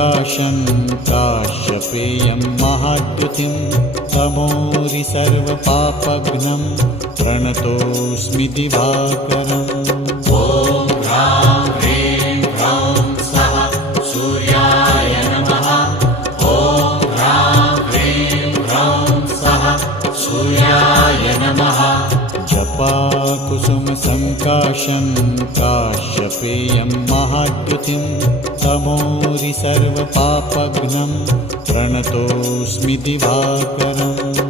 सङ्काशं काश्यपेयं महाद्युतिं तमोरि सर्वपापघ्नं प्रणतोऽस्मि दिवाकरम्। ॐ ह्रां ह्रीं ह्रौं स्वः सूर्याय नमः। ॐ ह्रां ह्रीं ह्रौं स्वः सूर्याय नमः। जपाकुसुमसङ्काशं काश्यपेयं महाद्युतिं तमोरि सर्वपापघ्नं प्रणतोऽस्मि दिवाकरम्।